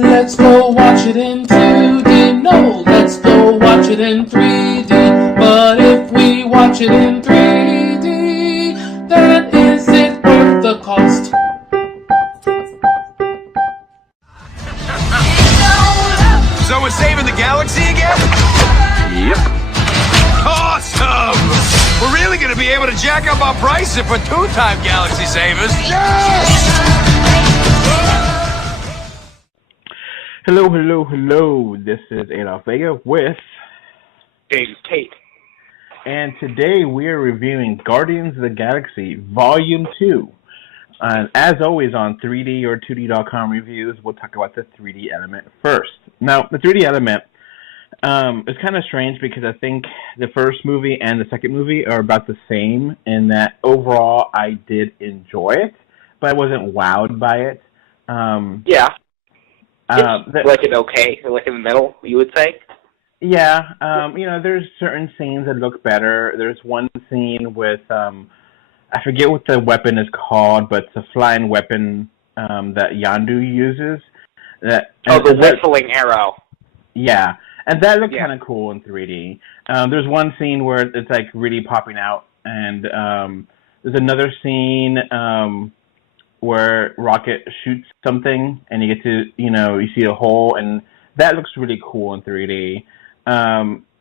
Let's go watch it in 2D. No, let's go watch it in 3D. But if we watch it in 3D, then is it worth the cost? So we're saving the galaxy again? Yep. Awesome! We're really going to be able to jack up our price if we're two-time galaxy savers. Hello. This is Adolf Vega with James Tate. And today we are reviewing Guardians of the Galaxy Volume 2. And as always on 3D or 2D.com reviews, we'll talk about the 3D element first. Now, the 3D element is kind of strange because I think the first movie and the second movie are about the same in that overall I did enjoy it, but I wasn't wowed by it. Yeah. Like in the middle, you would say? Yeah, there's certain scenes that look better. There's one scene with, I forget what the weapon is called, but it's a flying weapon that Yondu uses. The whistling arrow. Yeah, and that looked kind of cool in 3D. There's one scene where it's like really popping out, and there's another scene where Rocket shoots something, and you get to, you see a hole, and that looks really cool in 3D.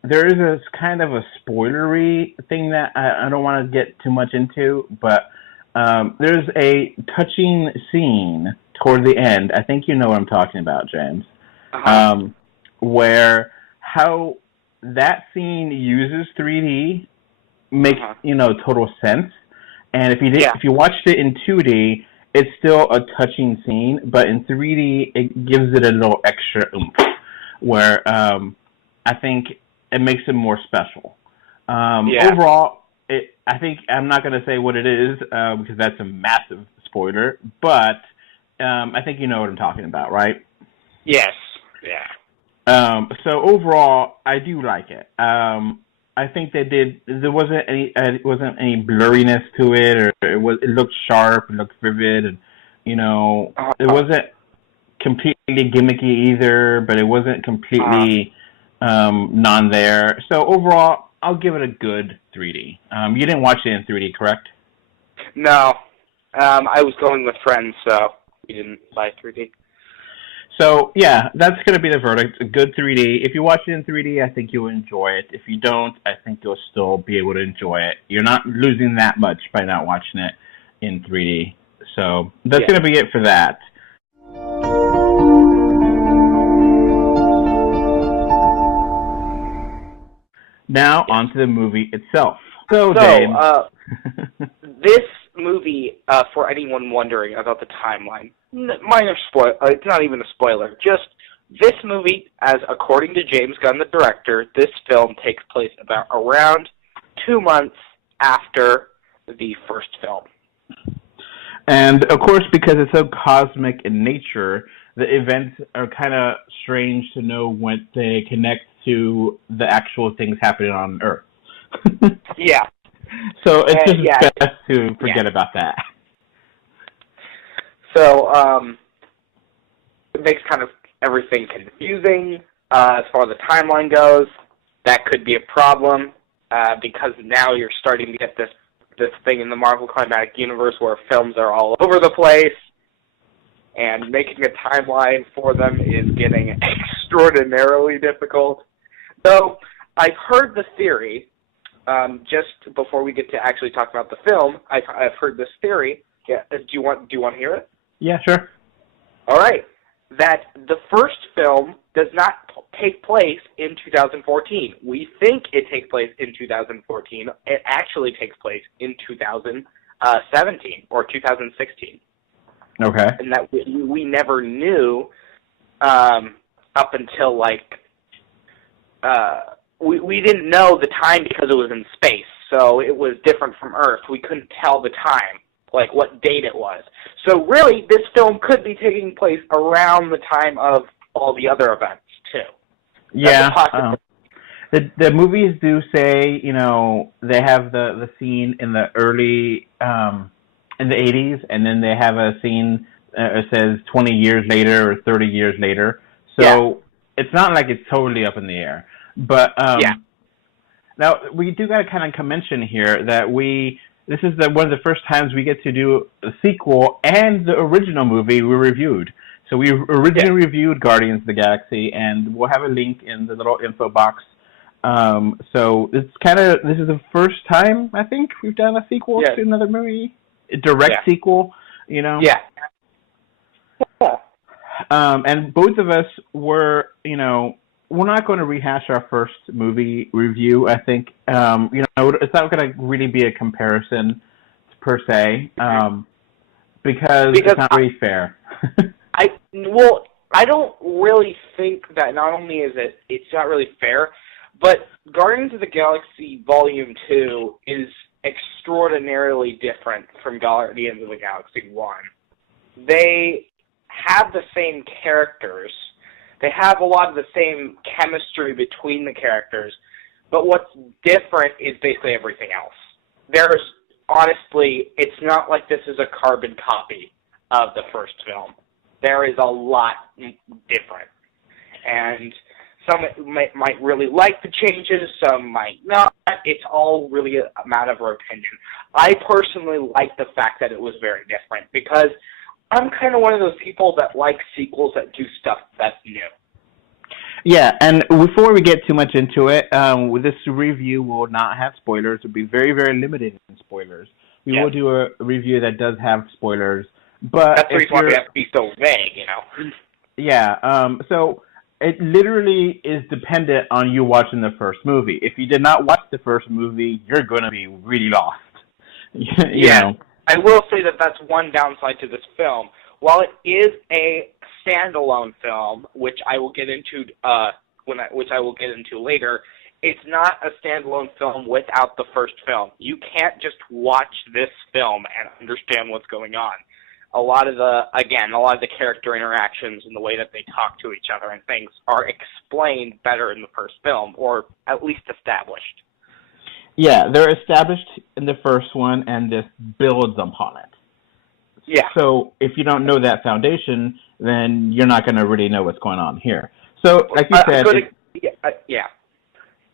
There is a kind of a spoilery thing that I don't want to get too much into, but there's a touching scene toward the end. I think you know what I'm talking about, James. Where how that scene uses 3D makes total sense. And if you watched it in 2D, it's still a touching scene, but in 3D it gives it a little extra oomph, where I think it makes it more special. Overall, I think I'm not going to say what it is because that's a massive spoiler, but I think you know what I'm talking about, right? Yes. Yeah. So overall, I do like it. I think there wasn't any blurriness to it, or it looked sharp, it looked vivid, and it wasn't completely gimmicky either, but it wasn't completely non-there. So overall, I'll give it a good 3D. You didn't watch it in 3D, correct? No. I was going with friends, so we didn't buy 3D. So, yeah, that's going to be the verdict. A good 3D. If you watch it in 3D, I think you'll enjoy it. If you don't, I think you'll still be able to enjoy it. You're not losing that much by not watching it in 3D. So, that's going to be it for that. Now, on to the movie itself. So Dave. This movie, for anyone wondering about the timeline, minor spoiler, it's not even a spoiler, just this movie, as according to James Gunn, the director, this film takes place around 2 months after the first film. And, of course, because it's so cosmic in nature, the events are kind of strange to know when they connect to the actual things happening on Earth. Yeah. So it's just best to forget about that. So it makes kind of everything confusing as far as the timeline goes. That could be a problem because now you're starting to get this thing in the Marvel Cinematic Universe where films are all over the place, and making a timeline for them is getting extraordinarily difficult. So I've heard the theory, just before we get to actually talk about the film, I've heard this theory. Yeah, do you want to hear it? Yeah, sure. All right. That the first film does not take place in 2014. We think it takes place in 2014. It actually takes place in 2017 or 2016. Okay. And that we never knew up until we didn't know the time because it was in space, so it was different from Earth. We couldn't tell the time, like what date it was. So really, this film could be taking place around the time of all the other events, too. Yeah. The movies do say, they have the scene in the early, in the 80s, and then they have a scene it says 20 years later or 30 years later. So it's not like it's totally up in the air. But now we do got to kind of mention here that this is one of the first times we get to do a sequel and the original movie we reviewed. So we originally reviewed Guardians of the Galaxy, and we'll have a link in the little info box. So this is the first time I think we've done a sequel to another movie, a direct sequel, you know. Yeah. And both of us were, you know, we're not going to rehash our first movie review. I think, you know, it's not going to really be a comparison per se, because it's not really fair. I don't really think that not only is it's not really fair, but Guardians of the Galaxy Volume 2 is extraordinarily different from Guardians of the Galaxy 1. They have the same characters. They have a lot of the same chemistry between the characters, but what's different is basically everything else. There's, honestly, it's not like this is a carbon copy of the first film. There is a lot different. And some might really like the changes, some might not. It's all really a matter of opinion. I personally like the fact that it was very different, because I'm kind of one of those people that like sequels that do stuff that's new. Yeah, and before we get too much into it, this review will not have spoilers. It will be very, very limited in spoilers. We will do a review that does have spoilers. But that's the reason why we have to be so vague, you know. Yeah, so it literally is dependent on you watching the first movie. If you did not watch the first movie, you're going to be really lost. you know. I will say that that's one downside to this film. While it is a standalone film, which I will get into later, it's not a standalone film without the first film. You can't just watch this film and understand what's going on. A lot of the character interactions and the way that they talk to each other and things are explained better in the first film, or at least established. Yeah, they're established in the first one, and this builds upon it. Yeah. So if you don't know that foundation, then you're not going to really know what's going on here. So, like you said...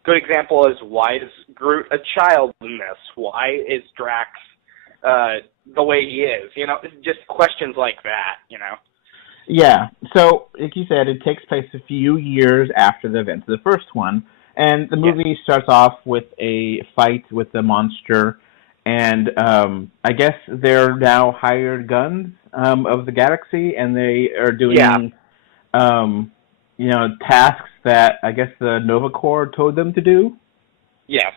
Good example is, why is Groot a child in this? Why is Drax the way he is? You know, just questions like that, you know? Yeah. So, like you said, it takes place a few years after the events of the first one. And the movie starts off with a fight with the monster, and I guess they're now hired guns of the galaxy, and they are doing, you know, tasks that I guess the Nova Corps told them to do. Yes.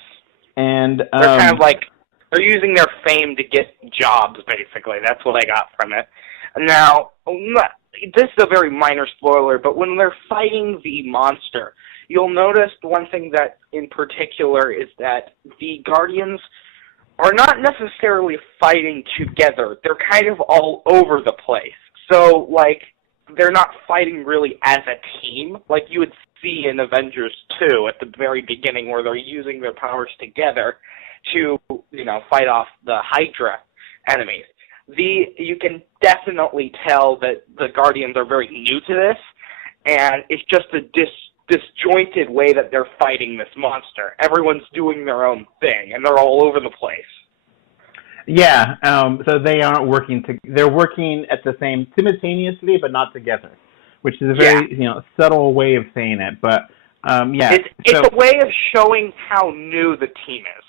And they're kind of like, they're using their fame to get jobs, basically. That's what I got from it. Now, this is a very minor spoiler, but when they're fighting the monster, you'll notice one thing that in particular is that the Guardians are not necessarily fighting together. They're kind of all over the place. So, like, they're not fighting really as a team, like you would see in Avengers 2 at the very beginning, where they're using their powers together to, you know, fight off the Hydra enemies. You can definitely tell that the Guardians are very new to this, and it's just a disjointed way that they're fighting this monster. Everyone's doing their own thing, and they're all over the place. Yeah, so they aren't working. They're working at the same simultaneously, but not together, which is a very subtle way of saying it. But it's a way of showing how new the team is.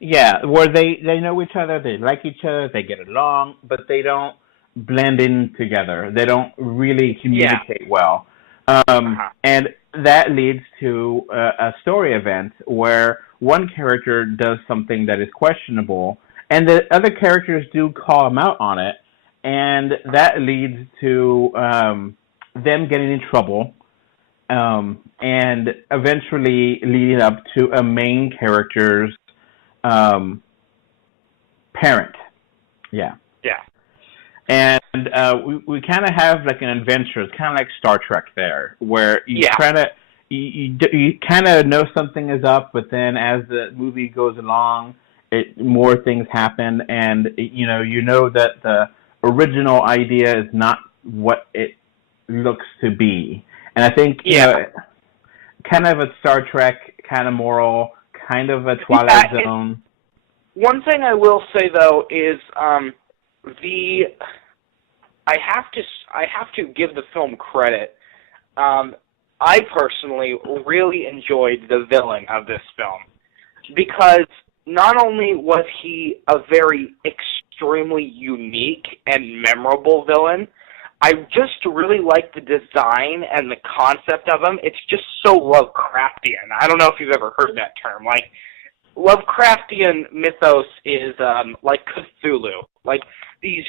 Yeah, where they know each other, they like each other, they get along, but they don't blend in together. They don't really communicate well. And that leads to a story event where one character does something that is questionable, and the other characters do call him out on it, and that leads to them getting in trouble, and eventually leading up to a main character's parent. Yeah. Yeah. And we kind of have like an adventure. It's kind of like Star Trek there, where you kind of know something is up, but then as the movie goes along, more things happen, and you know that original idea is not what it looks to be. And I think, you know, kind of a Star Trek kind of moral, kind of a Twilight Zone. One thing I will say though is I have to give the film credit. I personally really enjoyed the villain of this film because not only was he a very extremely unique and memorable villain, I just really like the design and the concept of him. It's just so Lovecraftian. I don't know if you've ever heard that term. Like, Lovecraftian mythos is like Cthulhu, like these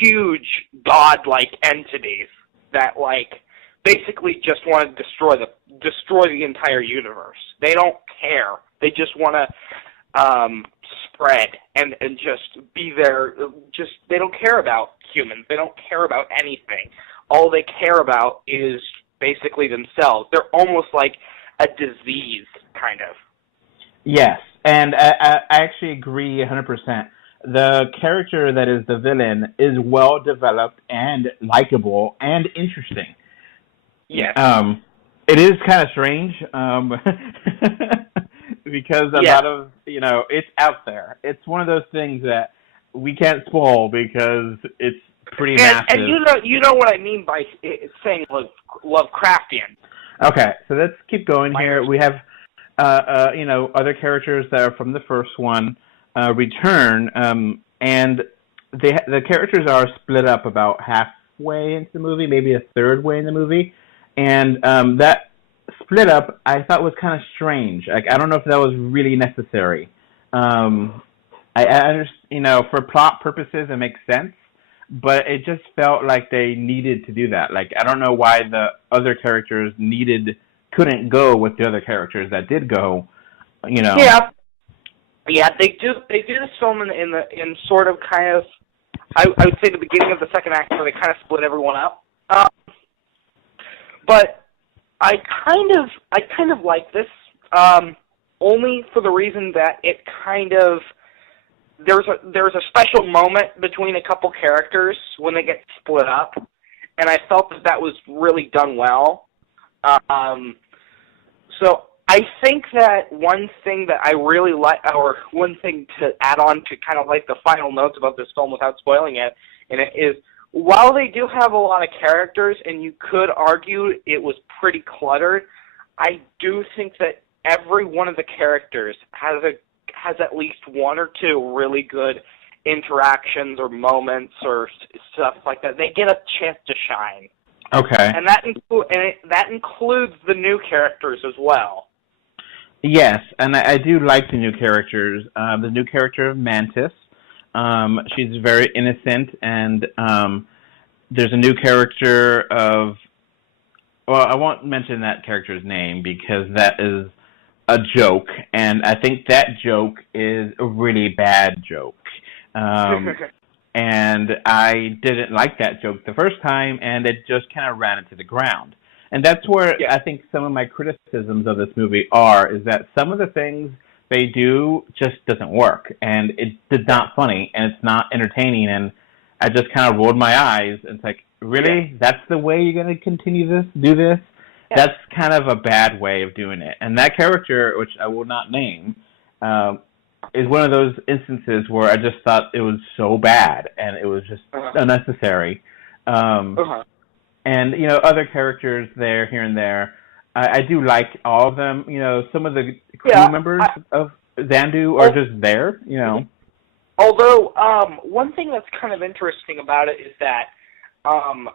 huge godlike entities that like basically just want to destroy the entire universe. They don't care. They just want to spread and just be there. Just they don't care about humans. They don't care about anything. All they care about is basically themselves. They're almost like a disease, kind of. Yes, and I actually agree 100%. The character that is the villain is well developed and likable and interesting. Yes. It is kind of strange because a lot of, you know, it's out there. It's one of those things that we can't spoil because it's pretty massive. And you know what I mean by saying Lovecraftian. Okay, so let's keep going here. We have you know, other characters that are from the first one return, and the characters are split up about halfway into the movie, maybe a third way in the movie, and that split up I thought was kind of strange. Like, I don't know if that was really necessary. I understand, you know, for plot purposes it makes sense, but it just felt like they needed to do that. Like, I don't know why the other characters couldn't go with the other characters that did go, you know. Yeah, they do this film in sort of kind of, I would say the beginning of the second act where they kind of split everyone up. But I kind of like this, only for the reason that it kind of there's a special moment between a couple characters when they get split up, and I felt that was really done well. So I think that one thing that I really like, or one thing to add on to kind of like the final notes about this film without spoiling it, and it is, while they do have a lot of characters, and you could argue it was pretty cluttered, I do think that every one of the characters has at least one or two really good interactions or moments or stuff like that. They get a chance to shine. Okay. And that includes the new characters as well. Yes, and I do like the new characters. The new character of Mantis, she's very innocent, and there's a new character of, well, I won't mention that character's name because that is a joke, and I think that joke is a really bad joke. And I didn't like that joke the first time, and it just kind of ran into the ground. And that's where I think some of my criticisms of this movie is that some of the things they do just doesn't work, and it's not funny, and it's not entertaining, and I just kind of rolled my eyes, and it's like, really? That's the way you're going to continue do this? Yeah. That's kind of a bad way of doing it. And that character, which I will not name, is one of those instances where I just thought it was so bad, and it was just unnecessary. And, you know, other characters there, here and there, I do like all of them. You know, some of the crew members of Xanadu are just there, you know. Although, one thing that's kind of interesting about it is that I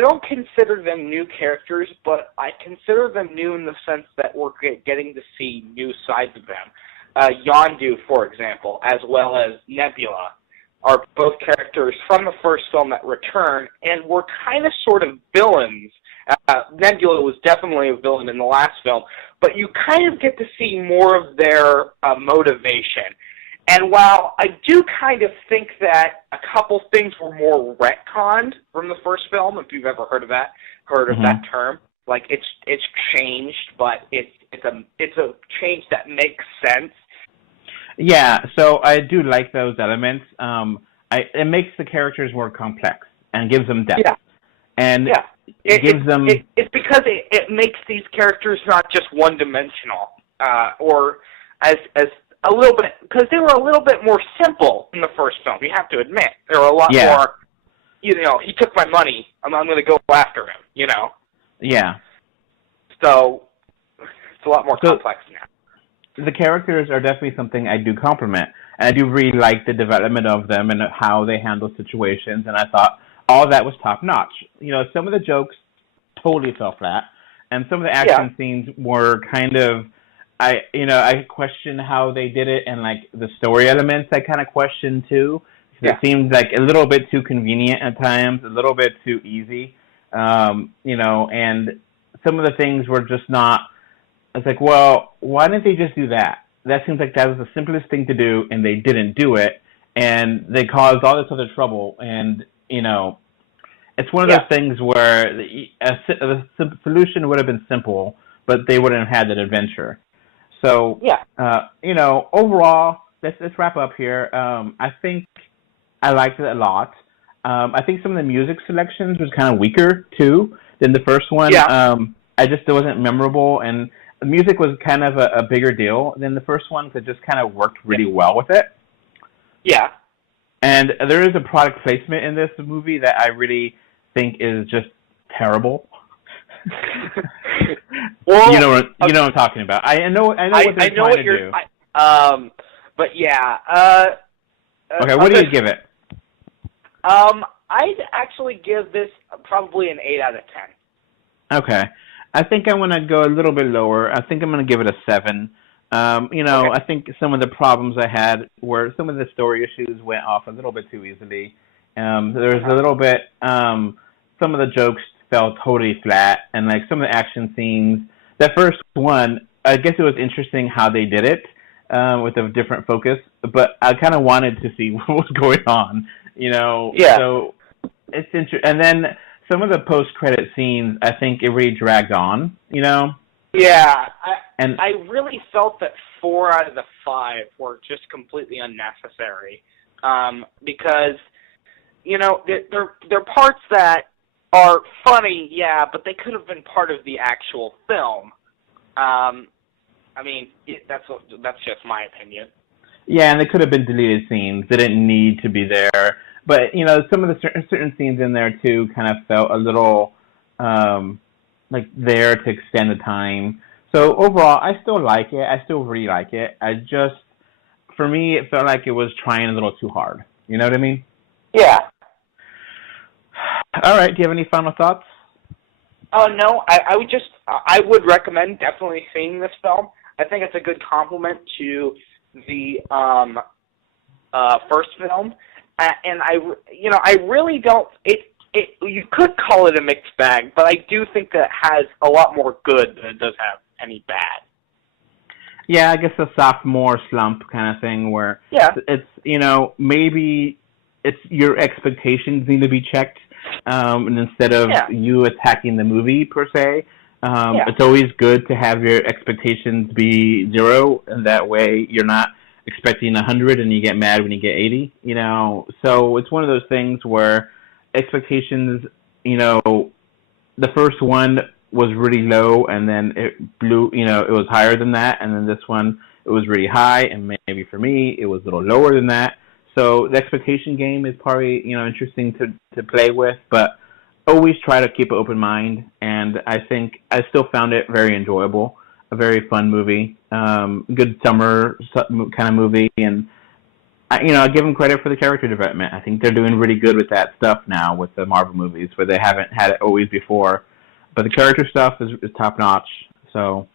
don't consider them new characters, but I consider them new in the sense that we're getting to see new sides of them. Yondu, for example, as well as Nebula, are both characters from the first film that return, and were kind of sort of villains. Nebula was definitely a villain in the last film, but you kind of get to see more of their motivation. And while I do kind of think that a couple things were more retconned from the first film, if you've ever heard of that term, like it's changed, but it's a change that makes sense. Yeah, so I do like those elements. It makes the characters more complex and gives them depth. Yeah. And Yeah. gives them... It's because it makes these characters not just one-dimensional, or as a little bit, because they were a little bit more simple in the first film, you have to admit. They were a lot more, you know, he took my money, I'm going to go after him, you know? Yeah. So, it's a lot more complex now. The characters are definitely something I do compliment. And I do really like the development of them and how they handle situations. And I thought all that was top-notch. You know, some of the jokes totally fell flat. And some of the action scenes were kind of, I questioned how they did it. And, like, the story elements I kind of questioned, too. It seemed like a little bit too convenient at times, a little bit too easy. You know, and some of the things were just not... It's like, well, why didn't they just do that? That seems like that was the simplest thing to do, and they didn't do it, and they caused all this other trouble. And, you know, it's one of those things where the solution would have been simple, but they wouldn't have had that adventure. So, you know, overall, let's wrap up here. I think I liked it a lot. I think some of the music selections was kind of weaker, too, than the first one. It wasn't memorable, and the music was kind of a bigger deal than the first one, because it just kind of worked really well with it. Yeah. And there is a product placement in this movie that I really think is just terrible. Well, you know what I'm talking about. I know what they're trying to do. But yeah. Okay, what do you give it? I'd actually give this probably an 8 out of 10. Okay. I think I'm going to go a little bit lower. I think I'm going to give it a 7. You know, I think some of the problems I had were some of the story issues went off a little bit too easily. There was a little bit, some of the jokes fell totally flat, and like some of the action scenes. That first one, I guess it was interesting how they did it with a different focus, but I kind of wanted to see what was going on, you know? Yeah. So it's interesting. And then some of the post-credit scenes, I think it really dragged on, you know? Yeah, I really felt that 4 out of the 5 were just completely unnecessary, because, you know, they're parts that are funny, yeah, but they could have been part of the actual film. I mean, that's just my opinion. Yeah, and they could have been deleted scenes. They didn't need to be there. But, you know, some of the certain scenes in there, too, kind of felt a little, like, there to extend the time. So, overall, I still like it. I still really like it. For me, it felt like it was trying a little too hard. You know what I mean? Yeah. All right. Do you have any final thoughts? No. I would recommend definitely seeing this film. I think it's a good compliment to the first film. And I really don't. You could call it a mixed bag, but I do think that it has a lot more good than it does have any bad. Yeah, I guess a sophomore slump kind of thing where it's, you know, maybe it's your expectations need to be checked, and instead of you attacking the movie per se. It's always good to have your expectations be 0, and that way you're not expecting 100 and you get mad when you get 80, you know. So it's one of those things where expectations, you know, the first one was really low and then it blew, you know, it was higher than that, and then this one, it was really high, and maybe for me, it was a little lower than that. So the expectation game is probably, you know, interesting to play with, but always try to keep an open mind, and I think I still found it very enjoyable. A very fun movie, good summer kind of movie, and I give them credit for the character development. I think they're doing really good with that stuff now with the Marvel movies, where they haven't had it always before. But the character stuff is top notch. So,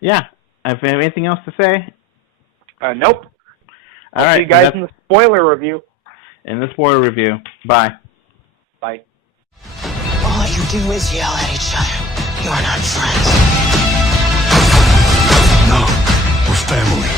yeah. If you have anything else to say? Nope. All right. See you guys in the spoiler review. Bye. Bye. All you do is yell at each other. You're not friends. No, we're family.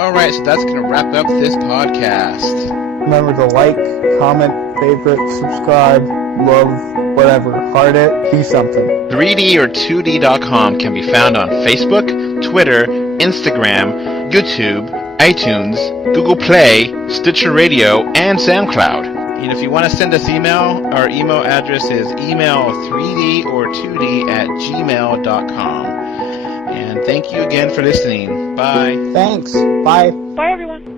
Alright, so that's going to wrap up this podcast. Remember to like, comment, favorite, subscribe. love, whatever. Heart it, be something. 3D or 2D.com can be found on Facebook, Twitter, Instagram, YouTube, iTunes, Google Play, Stitcher Radio, and SoundCloud. And if you want to send us email, our email address is email3d or 2d@gmail.com. And thank you again for listening. Bye. Thanks. Bye. Bye, everyone.